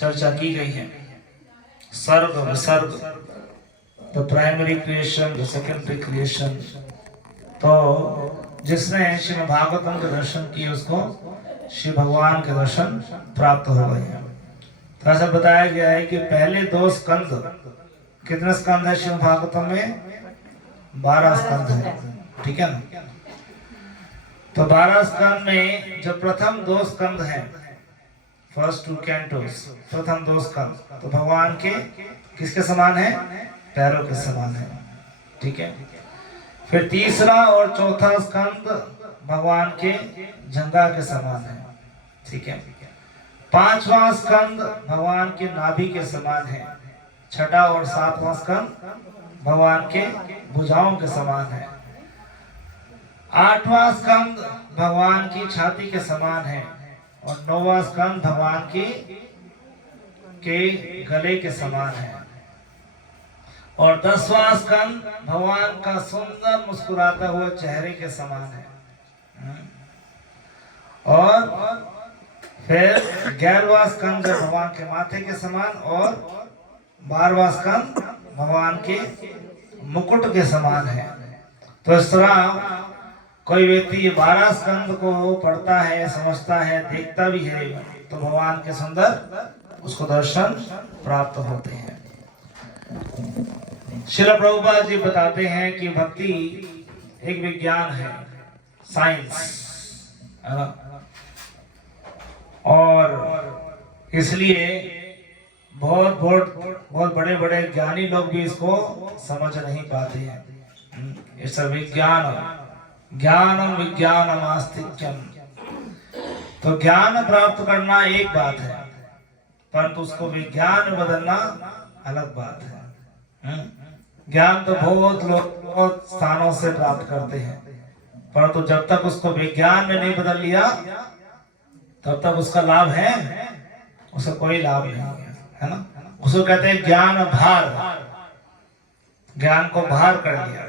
चर्चा की गई है। सर्ग विसर्ग, the primary creation, the secondary creation. तो जिसने श्रीमद् भागवतम के दर्शन किए उसको श्री भगवान के दर्शन प्राप्त हो गए हैं। तो ऐसा बताया गया है कि पहले 2 स्कंद, कितने स्कंद है श्रीमद् भागवतम में? 12 स्कंद है, ठीक है ना। तो 12 स्कंद में जो प्रथम 2 स्कंद हैं, फर्स्ट 2 कैंटोस, प्रथम 2 स्कंद, तो भगवान के किसके समान है? पैरों के समान है, ठीक है। फिर तीसरा और चौथा स्कंद भगवान के जंघा के समान है, ठीक है। 5वां स्कंद भगवान के नाभि के समान है। 6ठा और 7वां स्कंद भगवान के भुजाओं के समान है। 8वां स्कंद भगवान की छाती के समान है और 9वां स्कंद भगवान के गले के समान है और 10वां स्कंद भगवान का सुंदर मुस्कुराता हुआ चेहरे के समान है। और फिर 11वां स्कंद भगवान के माथे के समान और 12वां स्कंद भगवान के मुकुट के समान है। तो इस तरह कोई व्यक्ति 12 स्कंद को पढ़ता है, समझता है, देखता भी है, तो भगवान के सुंदर उसको दर्शन प्राप्त होते हैं। श्रील प्रभुपाद जी बताते हैं कि भक्ति एक विज्ञान है, साइंस है ना, और इसलिए बहुत बड़े बड़े ज्ञानी लोग भी इसको समझ नहीं पाते हैं। इस विज्ञान ज्ञानम विज्ञानम आस्तिक्यम। तो ज्ञान प्राप्त करना एक बात है, परंतु उसको विज्ञान में बदलना अलग बात है। ज्ञान तो बहुत लोग बहुत स्थानों से प्राप्त करते हैं, परंतु जब तक उसको विज्ञान में नहीं बदल लिया तब तक उसका लाभ है, उसका कोई लाभ नहीं है ना। उसको कहते हैं ज्ञान भार, ज्ञान को भार कर लिया।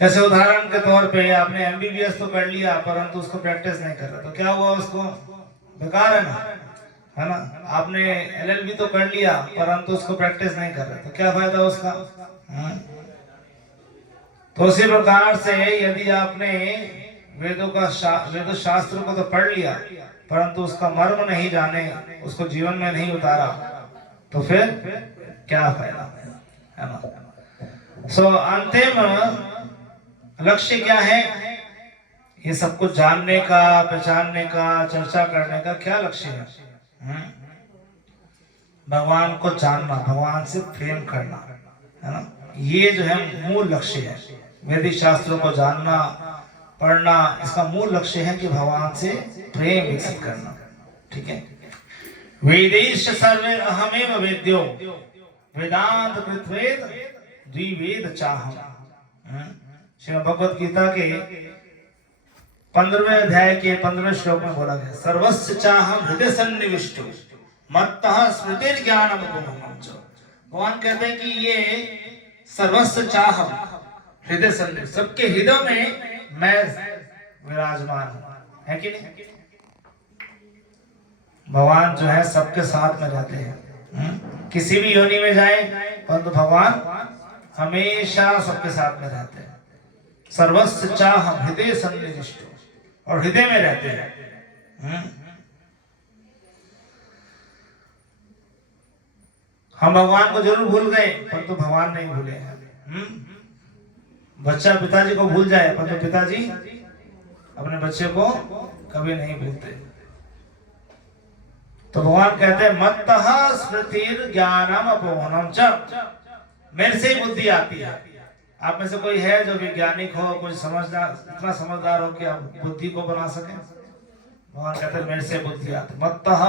जैसे उदाहरण के तौर पे आपने MBBS तो कर लिया परंतु उसको प्रैक्टिस नहीं कर रहा, तो क्या हुआ? उसको बेकार है ना। आपने LLB तो कर लिया परंतु उसको प्रैक्टिस नहीं कर रहे, तो क्या फायदा उसका? तो उसी प्रकार से यदि आपने वेद शास्त्र को तो पढ़ लिया परंतु उसका मर्म नहीं जाने, उसको जीवन में नहीं उतारा, तो फिर क्या फायदा है ना। सो अंतिम लक्ष्य क्या है? ये सब कुछ जानने का, पहचानने का, चर्चा करने का क्या लक्ष्य है? भगवान को जानना, भगवान से प्रेम करना, है ना। ये जो है मूल लक्ष्य है। वैदिक शास्त्रों को जानना, पढ़ना, इसका मूल लक्ष्य है कि भगवान से प्रेम विकसित करना, ठीक है। वेदेश सर्वे अहमेव वेद्यो वेदांत कृतवेद द्विवेद चाहम। श्रीमद् भगवद गीता के 15वें अध्याय के 15वें श्लोक में बोला गया, सर्वस्य चाहम हृदय सन्निविष्टो मत्तः स्मृतिर ज्ञानम उपमन्यम। भगवान कहते हैं कि ये सर्वस्य चाहम हृदय सन्निविष्टो, सबके हृदय में मैं विराजमान हूं, है कि नहीं। भगवान जो है सबके साथ में रहते हैं, किसी भी योनि में जाए परंतु भगवान हमेशा सबके साथ में रहते हैं। सर्वस्य चाहम हृदय सन्निविष्टो, और हृदय में रहते हैं। हम भगवान को जरूर भूल गए परंतु भगवान नहीं भूले हैं। बच्चा पिताजी को भूल जाए परंतु पिताजी अपने बच्चे को कभी नहीं भूलते। तो भगवान कहते हैं मत्तः स्मृतिर ज्ञानम अपवनम च। मेरे से ही बुद्धि आती है। आप में से कोई है जो वैज्ञानिक हो, कोई समझदार, इतना समझदार हो कि आप बुद्धि को बना सके? भगवान कहते हैं मेरे से बुद्धि आती। मत्तः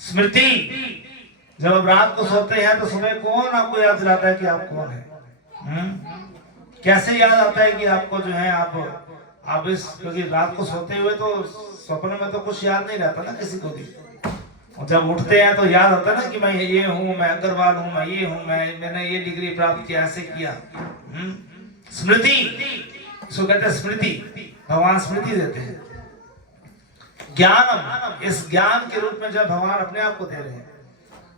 स्मृति, जब आप रात को सोते हैं तो सुबह कौन आपको याद दिलाता है कि आप कौन है? कैसे याद आता है कि आपको जो है आप इस, क्योंकि रात को सोते हुए तो स्वप्न में तो कुछ याद नहीं रहता ना किसी को भी, और जब उठते हैं तो याद आता है ना कि मैं ये हूँ, मैं अग्रवाल हूँ, मैं ये हूँ, मैंने ये डिग्री प्राप्त किया, ऐसे किया। स्मृति, इसको कहते हैं स्मृति। भगवान स्मृति देते हैं। ज्ञानम, इस ज्ञान के रूप में जब भगवान अपने आप को दे रहे हैं,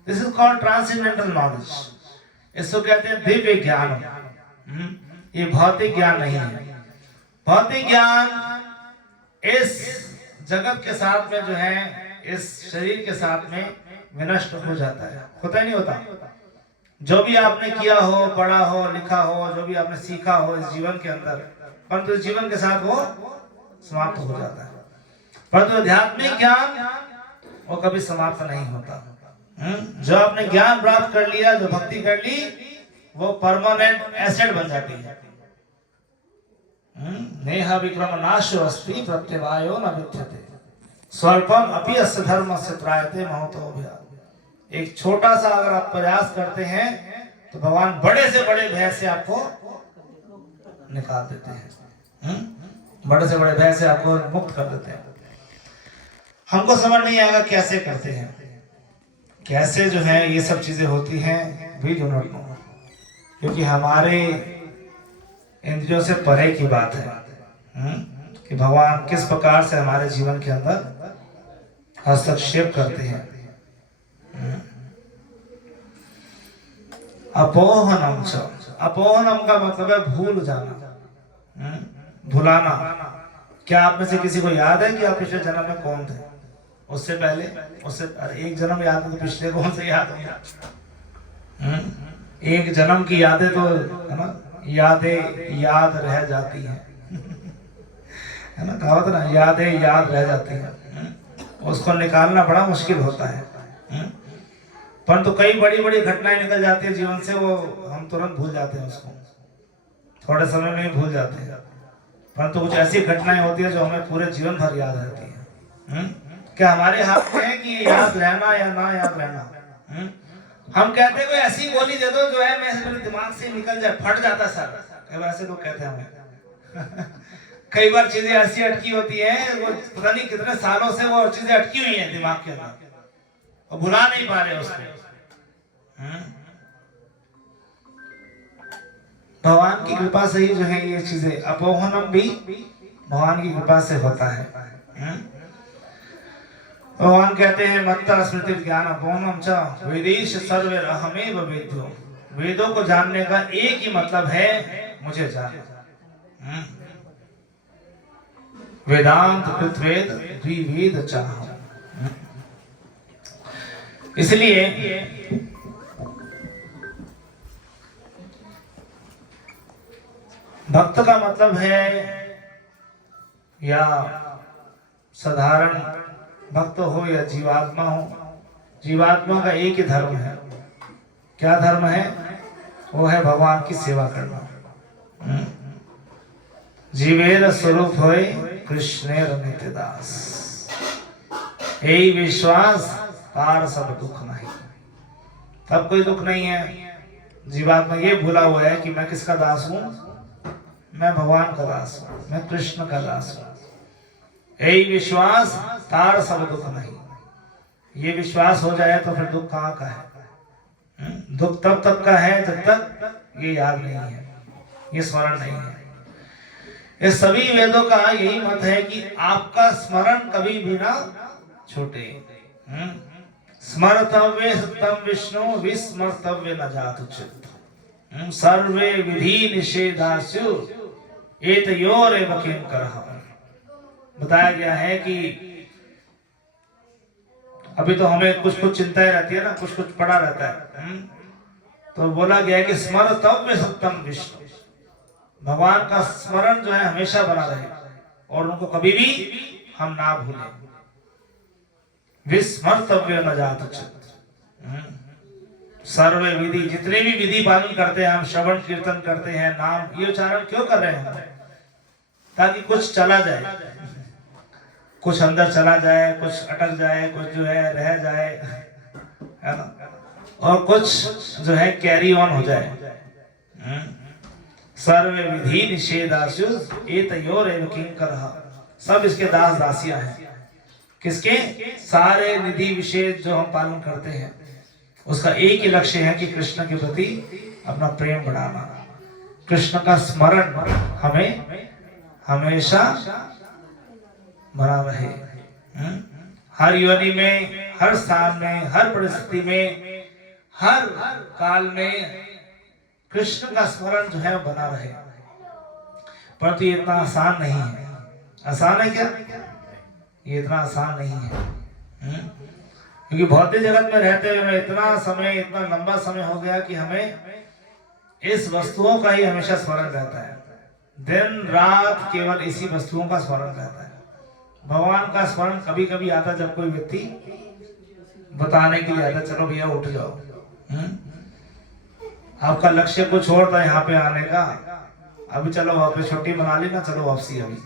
this is called transcendental knowledge. इसको कहते हैं दिव्य ज्ञान। ये भौतिक ज्ञान नहीं है। भौतिक ज्ञान इस जगत के साथ में जो है, इस शरीर के साथ में विनष्ट हो जाता है, होता ही नहीं होता। जो भी आपने किया हो, पढ़ा हो, लिखा हो, जो भी आपने सीखा हो इस जीवन के अंदर, परंतु इस जीवन के साथ वो समाप्त हो जाता है। परंतु आध्यात्मिक ज्ञान वो कभी समाप्त नहीं होता। जो आपने ज्ञान प्राप्त कर लिया, जो भक्ति कर ली, वो परमानेंट एसेट बन जाती है। नेहा विक्रम नाशो अस्ति प्रत्यवायो न विद्यते स्वल्पम अपि अस्य धर्मस्य त्रायते महतो भयात्। एक छोटा सा अगर आप प्रयास करते हैं तो भगवान बड़े से बड़े भय से आपको निकाल देते हैं। बड़े से बड़े भय से आपको मुक्त कर देते हैं। हमको समझ नहीं आएगा कैसे करते हैं, कैसे जो है ये सब चीजें होती हैं, वी डू नॉट नो, क्योंकि हमारे इंद्रियों से परे की बात है कि भगवान किस प्रकार से हमारे जीवन के अंदर हस्तक्षेप करते हैं। अपोहनम च, अपोहनम का मतलब है भूल जाना, भुलाना। क्या आप में से किसी को याद है कि आप पिछले जन्म में कौन थे? उससे पहले, उससे एक जन्म याद है तो पिछले कौन से याद होंगे? एक जन्म की यादें तो है ना, यादें याद रह जाती हैं, है ना, कहावत ना, यादें याद रह जाती हैं। उसको निकालना बड़ा मुश्किल होता है। परंतु तो कई बड़ी बड़ी घटनाएं निकल जाती है जीवन से, वो हम तुरंत भूल जाते हैं, उसको थोड़े समय में ही भूल जाते हैं। परंतु कुछ ऐसी घटनाएं होती है जो हमें पूरे जीवन भर याद रहती है। क्या हमारे हाथ में है कि याद रहना या ना याद रहना? हम कहते हैं कोई ऐसी गोली दे दो जो है मेरे दिमाग से निकल जाए, फट जाता सर, वैसे लोग कहते हैं हमें। कई बार चीजें ऐसी अटकी होती है, वो पता नहीं कितने सालों से वो चीजें अटकी हुई हैं दिमाग के अंदर और भुला नहीं पा रहे उसको। भगवान की कृपा से ही जो है ये चीजें, अपोहनम भी भगवान की कृपा से होता है। भगवान कहते हैं मत्ता स्मृति ज्ञान अपोहनम च वेदेश सर्वे अहमेव वेद्यो। वेदों को जानने का एक ही मतलब है, मुझे जानना। वेदांत कृतवेद द्विवेद चाह। इसलिए भक्त का मतलब है, या साधारण भक्त हो या जीवात्मा हो, जीवात्मा का एक ही धर्म है। क्या धर्म है? वो है भगवान की सेवा करना। जीवेर स्वरूप होए कृष्णेर नित्यदास, यही विश्वास तार सब दुख नहीं। तब कोई दुख नहीं है। जीवात्मा ये भूला हुआ है कि मैं किसका दास हूं? मैं भगवान का दास हूं, मैं कृष्ण का दास हूं। यही विश्वास तार सब दुख नहीं। ये विश्वास हो जाए तो फिर दुख कहाँ का है? दुख तब तक का है जब तक ये याद नहीं है, ये स्मरण नहीं है। इस सभी वेदों का यही मत है कि आपका स्मरण कभी भी ना छूटे। स्मर्तव्य सत्यम विष्णु विस्मर्तव्य न जातु चित्त। सर्वे विधि निषेधास्यु एतयोरेव किंकरः। बताया गया है कि अभी तो हमें कुछ कुछ चिंताएं रहती है ना, कुछ कुछ पड़ा रहता है। तो बोला गया है कि स्मर्तव्य सत्यम विष्णु, भगवान का स्मरण जो है हमेशा बना रहे और उनको कभी भी हम ना भूलें। विस्मर्तव्य न जातु चित्त। सर्वे विधि, जितने भी विधि पालन करते हैं हम, श्रवण कीर्तन करते हैं, नाम ये उच्चारण क्यों कर रहे हैं? ताकि कुछ चला जाए, कुछ अंदर चला जाए, कुछ अटक जाए, कुछ जो है रह जाए, है ना, और कुछ जो है कैरी ऑन हो जाए। सर्वे विधि निषेधास्यु एतयोरेव किंकरः। सब इसके दास दासियां हैं। किसके? सारे विधि विशेष जो हम पालन करते हैं उसका एक ही लक्ष्य है कि कृष्ण के प्रति अपना प्रेम बढ़ाना। कृष्ण का स्मरण हमें हमेशा बना रहे। हर योनि में, हर स्थान में, हर परिस्थिति में, हर काल में कृष्ण का स्मरण जो है बना रहे। परंतु ये इतना आसान नहीं है। आसान है क्या? ये इतना आसान नहीं है। क्योंकि भौतिक जगत में रहते हुए इतना समय, इतना लंबा समय हो गया कि हमें इस वस्तुओं का ही हमेशा स्मरण रहता है। दिन रात केवल इसी वस्तुओं का स्मरण रहता है। भगवान का स्मरण कभी कभी आता जब कोई व्यक्ति बताने के लिए आता, चलो भैया उठ जाओ, आपका लक्ष्य कुछ और था यहाँ पे आने का, अभी चलो वहां पे छुट्टी मना ली ना, चलो वापसी अभी